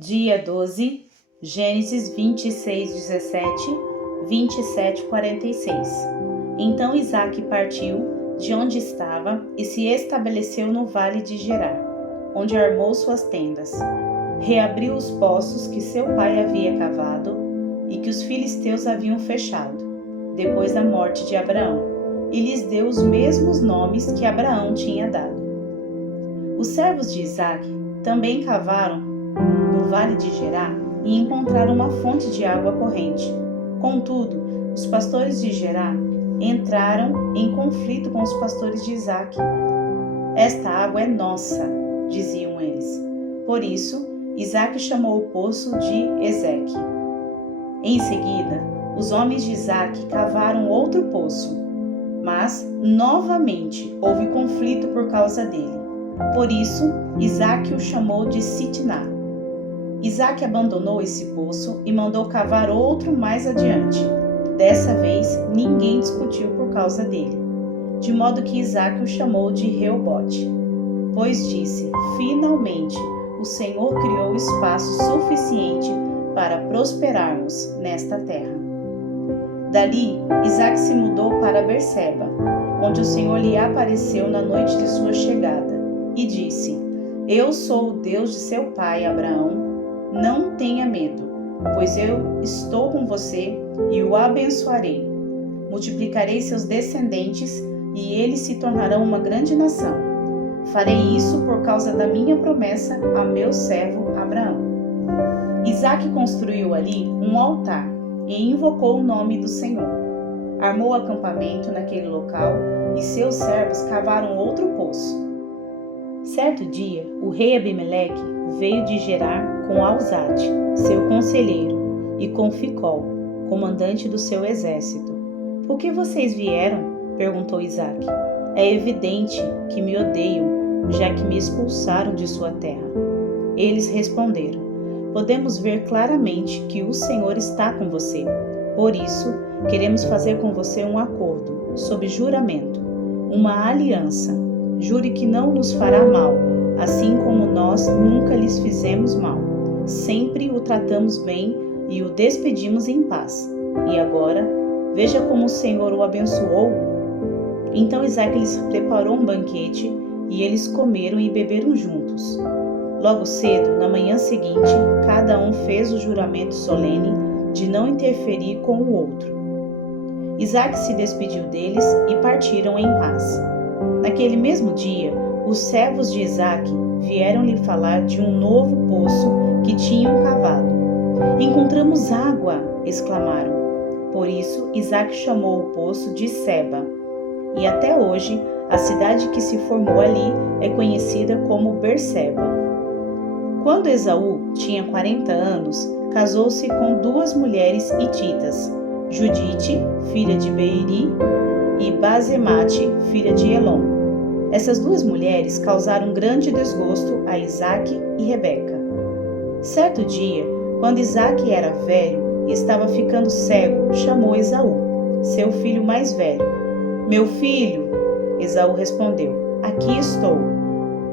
Dia 12, Gênesis 26, 17, 27, 46. Então Isaque partiu de onde estava e se estabeleceu no vale de Gerar, onde armou suas tendas. Reabriu os poços que seu pai havia cavado e que os filisteus haviam fechado, depois da morte de Abraão, e lhes deu os mesmos nomes que Abraão tinha dado. Os servos de Isaque também cavaram no vale de Gerar e encontraram uma fonte de água corrente. Contudo, os pastores de Gerar entraram em conflito com os pastores de Isaque. Esta água é nossa, diziam eles. Por isso, Isaque chamou o poço de Ezeque. Em seguida, os homens de Isaque cavaram outro poço, mas novamente houve conflito por causa dele. Por isso, Isaque o chamou de Sitná. Isaque abandonou esse poço e mandou cavar outro mais adiante. Dessa vez, ninguém discutiu por causa dele, de modo que Isaque o chamou de Reobote, pois disse: finalmente, o Senhor criou espaço suficiente para prosperarmos nesta terra. Dali, Isaque se mudou para Berseba, onde o Senhor lhe apareceu na noite de sua chegada, e disse: Eu sou o Deus de seu pai Abraão. Não tenha medo, pois eu estou com você e o abençoarei. Multiplicarei seus descendentes e eles se tornarão uma grande nação. Farei isso por causa da minha promessa a meu servo Abraão. Isaque construiu ali um altar e invocou o nome do Senhor. Armou acampamento naquele local e seus servos cavaram outro poço. Certo dia, o rei Abimeleque veio de Gerar com Alzate, seu conselheiro, e com Ficol, comandante do seu exército. Por que vocês vieram? Perguntou Isaque. É evidente que me odeiam, já que me expulsaram de sua terra. Eles responderam: Podemos ver claramente que o Senhor está com você. Por isso, queremos fazer com você um acordo, sob juramento, uma aliança. Jure que não nos fará mal, assim como nós nunca lhes fizemos mal. Sempre o tratamos bem e o despedimos em paz. E agora, veja como o Senhor o abençoou. Então Isaque lhes preparou um banquete e eles comeram e beberam juntos. Logo cedo, na manhã seguinte, cada um fez o juramento solene de não interferir com o outro. Isaque se despediu deles e partiram em paz. Naquele mesmo dia, os servos de Isaque vieram lhe falar de um novo poço que tinham cavado. Encontramos água! Exclamaram. Por isso, Isaque chamou o poço de Seba. E até hoje, a cidade que se formou ali é conhecida como Berseba. Quando Esaú tinha 40 anos, casou-se com duas mulheres hititas, Judite, filha de Beeri, e Basemate, filha de Elon. Essas duas mulheres causaram grande desgosto a Isaque e Rebeca. Certo dia, quando Isaque era velho e estava ficando cego, chamou Esaú, seu filho mais velho. Meu filho, Esaú respondeu, aqui estou.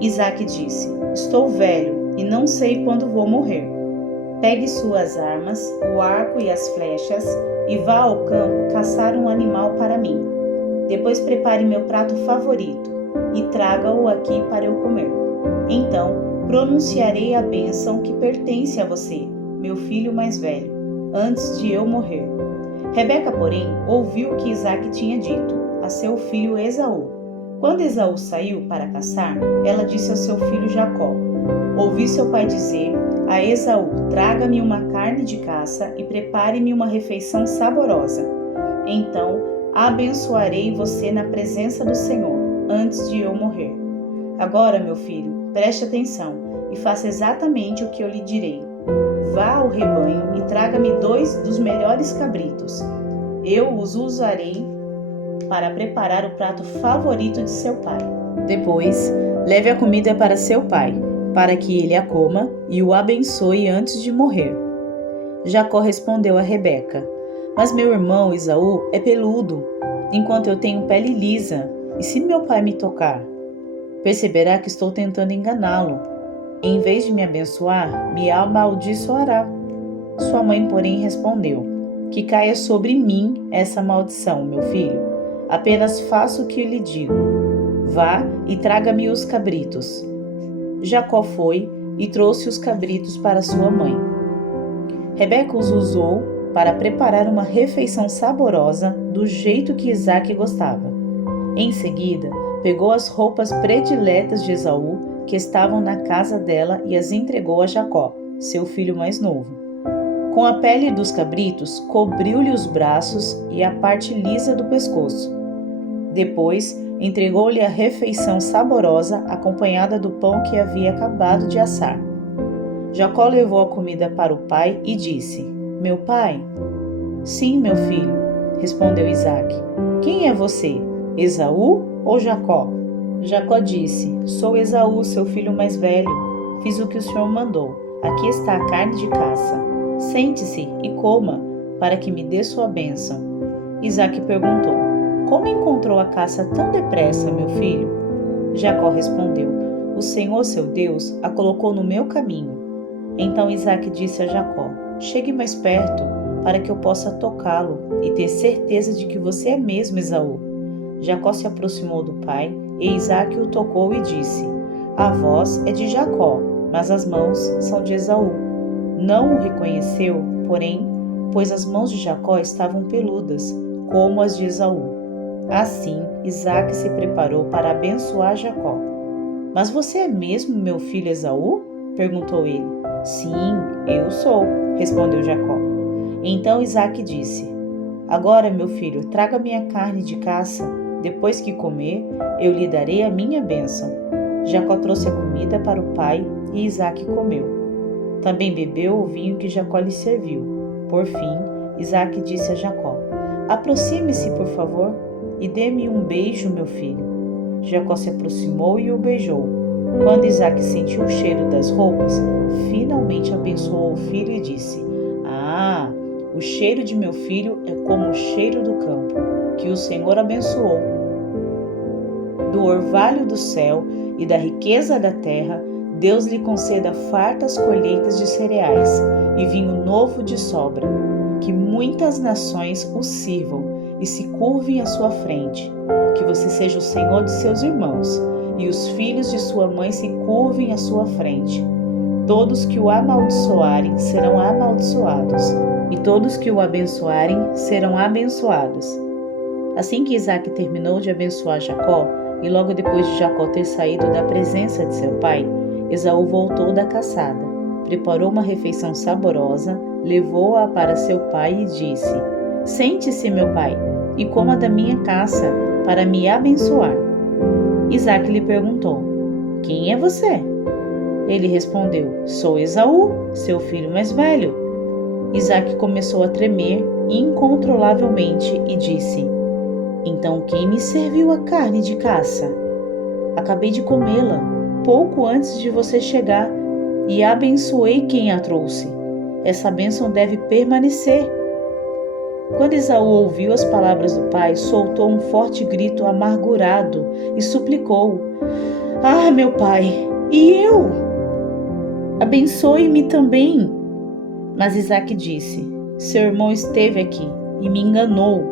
Isaque disse, estou velho e não sei quando vou morrer. Pegue suas armas, o arco e as flechas, e vá ao campo caçar um animal para mim. Depois prepare meu prato favorito e traga-o aqui para eu comer. Então pronunciarei a bênção que pertence a você, meu filho mais velho, antes de eu morrer. Rebeca, porém, ouviu o que Isaque tinha dito a seu filho Esaú. Quando Esaú saiu para caçar, ela disse ao seu filho Jacó: Ouvi seu pai dizer a Esaú: traga-me uma carne de caça e prepare-me uma refeição saborosa. Então abençoarei você na presença do Senhor, antes de eu morrer. Agora, meu filho, preste atenção e faça exatamente o que eu lhe direi. Vá ao rebanho e traga-me 2 dos melhores cabritos. Eu os usarei para preparar o prato favorito de seu pai. Depois, leve a comida para seu pai, para que ele a coma e o abençoe antes de morrer. Jacó respondeu a Rebeca: Mas meu irmão Esaú é peludo, enquanto eu tenho pele lisa, e se meu pai me tocar? Perceberá que estou tentando enganá-lo. Em vez de me abençoar, me amaldiçoará. Sua mãe, porém, respondeu: Que caia sobre mim essa maldição, meu filho. Apenas faça o que lhe digo. Vá e traga-me os cabritos. Jacó foi e trouxe os cabritos para sua mãe. Rebeca os usou para preparar uma refeição saborosa do jeito que Isaque gostava. Em seguida, pegou as roupas prediletas de Esaú, que estavam na casa dela, e as entregou a Jacó, seu filho mais novo. Com a pele dos cabritos, cobriu-lhe os braços e a parte lisa do pescoço. Depois, entregou-lhe a refeição saborosa, acompanhada do pão que havia acabado de assar. Jacó levou a comida para o pai e disse: Meu pai? Sim, meu filho, respondeu Isaque. Quem é você, Esaú ou Jacó? Jacó disse: Sou Esaú, seu filho mais velho. Fiz o que o senhor mandou. Aqui está a carne de caça. Sente-se e coma, para que me dê sua bênção. Isaque perguntou: Como encontrou a caça tão depressa, meu filho? Jacó respondeu: O Senhor, seu Deus, a colocou no meu caminho. Então Isaque disse a Jacó: Chegue mais perto, para que eu possa tocá-lo e ter certeza de que você é mesmo Esaú. Jacó se aproximou do pai, e Isaque o tocou e disse: A voz é de Jacó, mas as mãos são de Esaú. Não o reconheceu, porém, pois as mãos de Jacó estavam peludas, como as de Esaú. Assim, Isaque se preparou para abençoar Jacó. Mas você é mesmo meu filho Esaú? Perguntou ele. Sim, eu sou, respondeu Jacó. Então Isaque disse: Agora, meu filho, traga minha carne de caça. Depois que comer, eu lhe darei a minha bênção. Jacó trouxe a comida para o pai e Isaque comeu. Também bebeu o vinho que Jacó lhe serviu. Por fim, Isaque disse a Jacó: Aproxime-se, por favor, e dê-me um beijo, meu filho. Jacó se aproximou e o beijou. Quando Isaque sentiu o cheiro das roupas, finalmente abençoou o filho e disse: Ah, o cheiro de meu filho é como o cheiro do campo, que o Senhor abençoou. Do orvalho do céu e da riqueza da terra, Deus lhe conceda fartas colheitas de cereais e vinho novo de sobra, que muitas nações o sirvam e se curvem à sua frente, que você seja o Senhor de seus irmãos, e os filhos de sua mãe se curvem à sua frente. Todos que o amaldiçoarem serão amaldiçoados, e todos que o abençoarem serão abençoados. Assim que Isaque terminou de abençoar Jacó, e logo depois de Jacó ter saído da presença de seu pai, Esaú voltou da caçada, preparou uma refeição saborosa, levou-a para seu pai e disse: Sente-se, meu pai, e coma da minha caça, para me abençoar. Isaque lhe perguntou: Quem é você? Ele respondeu: Sou Esaú, seu filho mais velho. Isaque começou a tremer incontrolavelmente e disse: Então quem me serviu a carne de caça? Acabei de comê-la pouco antes de você chegar, e abençoei quem a trouxe. Essa bênção deve permanecer. Quando Esaú ouviu as palavras do pai, soltou um forte grito amargurado e suplicou: Ah, meu pai, e eu? Abençoe-me também. Mas Isaque disse: Seu irmão esteve aqui e me enganou.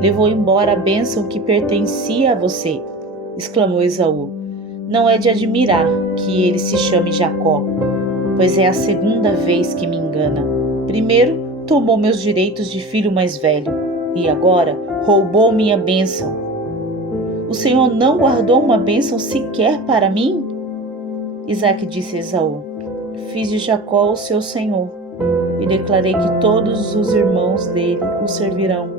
Levou embora a bênção que pertencia a você. Exclamou Esaú. Não é de admirar que ele se chame Jacó, pois é a segunda vez que me engana. Primeiro, tomou meus direitos de filho mais velho, e agora roubou minha bênção. O Senhor não guardou uma bênção sequer para mim? Isaque disse a Esaú: Fiz de Jacó o seu senhor, e declarei que todos os irmãos dele o servirão.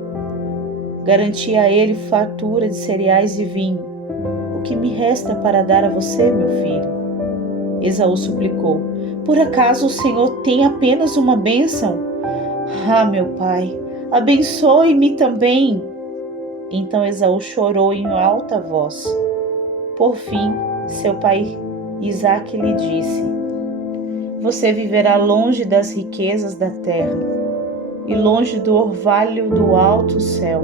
Garanti a ele fartura de cereais e vinho. O que me resta para dar a você, meu filho? Esaú suplicou: Por acaso o Senhor tem apenas uma bênção? Ah, meu pai, abençoe-me também. Então Esaú chorou em alta voz. Por fim, seu pai Isaque lhe disse: Você viverá longe das riquezas da terra e longe do orvalho do alto céu.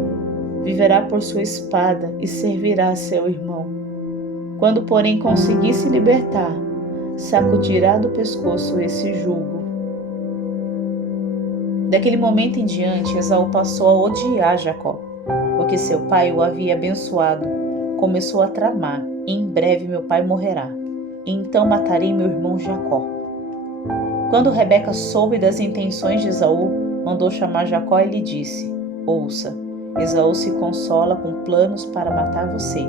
Viverá por sua espada e servirá a seu irmão. Quando, porém, conseguir se libertar, sacudirá do pescoço esse jugo. Daquele momento em diante, Esaú passou a odiar Jacó, porque seu pai o havia abençoado. Começou a tramar: em breve meu pai morrerá, então matarei meu irmão Jacó. Quando Rebeca soube das intenções de Esaú, mandou chamar Jacó e lhe disse: ouça, Esaú se consola com planos para matar você.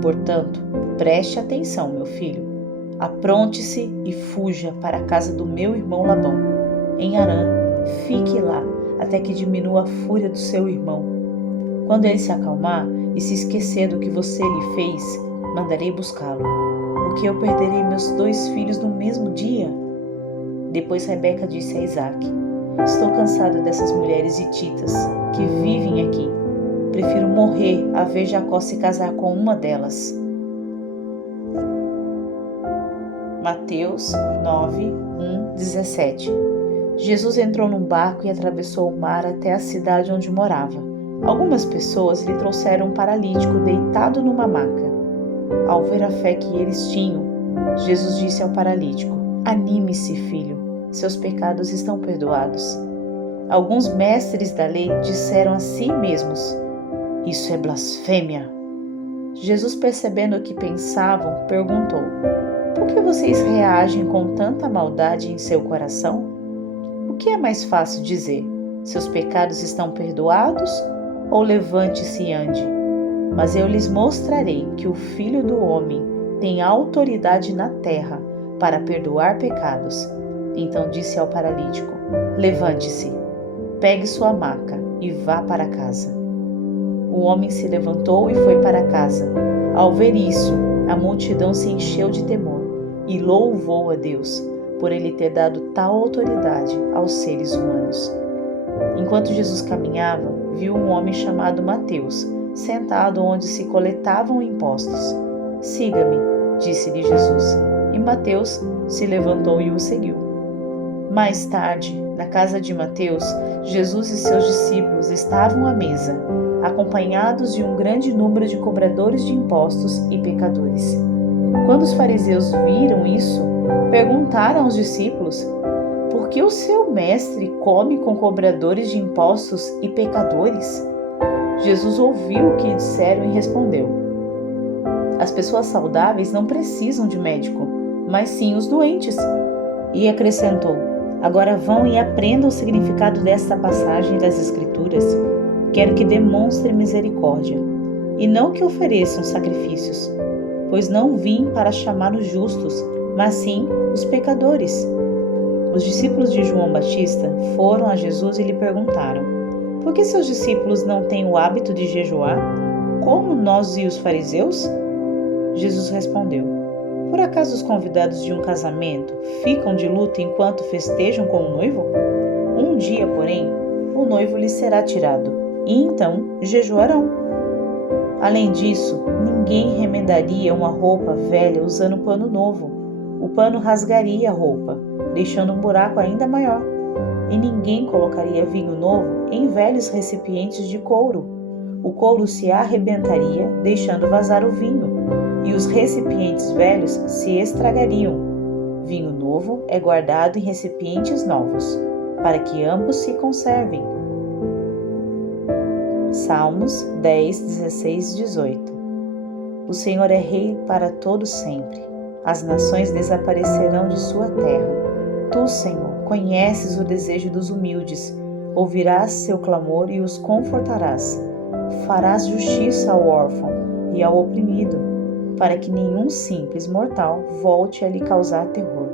Portanto, preste atenção, meu filho. Apronte-se e fuja para a casa do meu irmão Labão, em Harã. Fique lá até que diminua a fúria do seu irmão. Quando ele se acalmar e se esquecer do que você lhe fez, mandarei buscá-lo, porque eu perderei meus 2 filhos no mesmo dia. Depois Rebeca disse a Isaque: estou cansada dessas mulheres hititas que vivem aqui. Prefiro morrer a ver Jacó se casar com uma delas. Mateus 9, 17. Jesus entrou num barco e atravessou o mar até a cidade onde morava. Algumas pessoas lhe trouxeram um paralítico deitado numa maca. Ao ver a fé que eles tinham, Jesus disse ao paralítico: anime-se, filho, seus pecados estão perdoados. Alguns mestres da lei disseram a si mesmos: isso é blasfêmia. Jesus, percebendo o que pensavam, perguntou: por que vocês reagem com tanta maldade em seu coração? O que é mais fácil dizer: seus pecados estão perdoados, ou levante-se e ande? Mas eu lhes mostrarei que o Filho do Homem tem autoridade na terra para perdoar pecados. Então disse ao paralítico: levante-se, pegue sua maca e vá para casa. O homem se levantou e foi para casa. Ao ver isso, a multidão se encheu de temor e louvou a Deus por ele ter dado tal autoridade aos seres humanos. Enquanto Jesus caminhava, viu um homem chamado Mateus, sentado onde se coletavam impostos. Siga-me, disse-lhe Jesus, e Mateus se levantou e o seguiu. Mais tarde, na casa de Mateus, Jesus e seus discípulos estavam à mesa, acompanhados de um grande número de cobradores de impostos e pecadores. Quando os fariseus viram isso, perguntaram aos discípulos: por que o seu mestre come com cobradores de impostos e pecadores? Jesus ouviu o que disseram e respondeu: as pessoas saudáveis não precisam de médico, mas sim os doentes. E acrescentou: agora vão e aprendam o significado desta passagem das Escrituras. Quero que demonstrem misericórdia, e não que ofereçam sacrifícios, pois não vim para chamar os justos, mas sim os pecadores. Os discípulos de João Batista foram a Jesus e lhe perguntaram: por que seus discípulos não têm o hábito de jejuar, como nós e os fariseus? Jesus respondeu: por acaso os convidados de um casamento ficam de luto enquanto festejam com o noivo? Um dia, porém, o noivo lhes será tirado, e então jejuarão. Além disso, ninguém remendaria uma roupa velha usando pano novo. O pano rasgaria a roupa, deixando um buraco ainda maior. E ninguém colocaria vinho novo em velhos recipientes de couro. O couro se arrebentaria, deixando vazar o vinho, e os recipientes velhos se estragariam. Vinho novo é guardado em recipientes novos, para que ambos se conservem. Salmos 10, 16 e 18. O Senhor é Rei para todo sempre. As nações desaparecerão de sua terra. Tu, Senhor, conheces o desejo dos humildes. Ouvirás seu clamor e os confortarás. Farás justiça ao órfão e ao oprimido, para que nenhum simples mortal volte a lhe causar terror.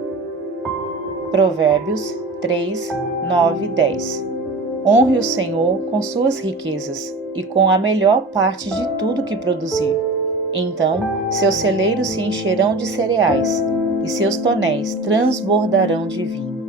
Provérbios 3, 9 e 10. Honre o Senhor com suas riquezas e com a melhor parte de tudo que produzir. Então seus celeiros se encherão de cereais e seus tonéis transbordarão de vinho.